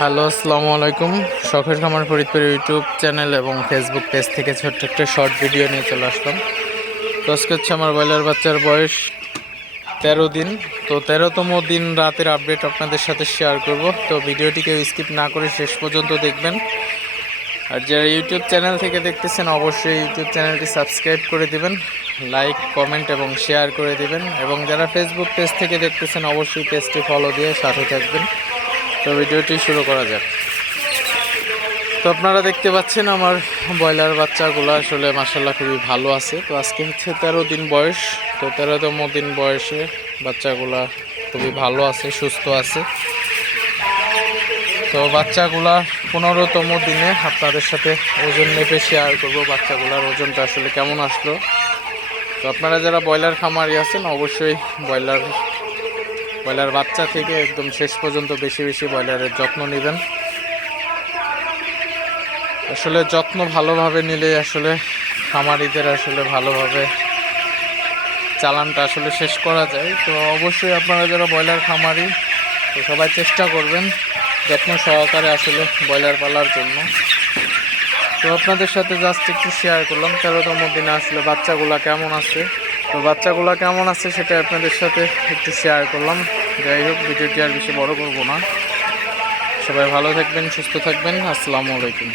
Hello, আসসালামু আলাইকুম। শখের খামার ফরিদপুর ইউটিউব চ্যানেল এবং ফেসবুক পেজ থেকে ছোট্ট একটা শর্ট ভিডিও নিয়ে চলে আসলাম। তো আজকে হচ্ছে আমার ব্রয়লার বাচ্চার বয়স তেরো দিন। তো তেরোতম দিন রাতের আপডেট আপনাদের সাথে শেয়ার করব। তো ভিডিওটিকে স্কিপ না করে শেষ পর্যন্ত দেখবেন। আর যারা ইউটিউব চ্যানেল থেকে দেখতেছেন, অবশ্যই ইউটিউব চ্যানেলটি সাবস্ক্রাইব করে দিবেন লাইক কমেন্ট এবং শেয়ার করে দিবেন। এবং যারা ফেসবুক পেজ থেকে দেখতেছেন, অবশ্যই পেজটি ফলো দিয়ে সাথে থাকবেন। তো ভিডিওটি শুরু করা যাক। তো আপনারা দেখতে পাচ্ছেন আমার ব্রয়লার বাচ্চাগুলো আসলে মাসাল্লাহ খুবই ভালো আছে। তো আজকে হচ্ছে তেরো দিন বয়স। তো তেরোতম দিন বয়সে বাচ্চাগুলা খুবই ভালো আছে, সুস্থ আছে। তো বাচ্চাগুলা পনেরোতম দিনে আপনাদের সাথে ওজন মেপে শেয়ার করব বাচ্চাগুলার ওজনটা আসলে কেমন আসলো। তো আপনারা যারা ব্রয়লার খামারি আছেন, অবশ্যই ব্রয়লার ব্রয়লার বাচ্চা থেকে একদম শেষ পর্যন্ত বেশি বেশি ব্রয়লারের যত্ন নেবেন। আসলে যত্ন ভালোভাবে নিলে আসলে খামারিদের আসলে ভালোভাবে চালানটা আসলে শেষ করা যায়। তো অবশ্যই আপনারা যারা ব্রয়লার খামারি, তো সবাই চেষ্টা করবেন যত্ন সহকারে আসলে ব্রয়লার পালার জন্য। তো আপনাদের সাথে জাস্ট একটু শেয়ার করলাম, তেরোতম দিনে আসলে বাচ্চাগুলা কেমন আছে? তো বাচ্চাগুলো কেমন আছে সেটা আপনাদের সাথে একটু শেয়ার করলাম। যাই হোক, ভিডিওটি আর বেশি বড় করব না। সবাই ভালো থাকবেন, সুস্থ থাকবেন। আসসালামু আলাইকুম।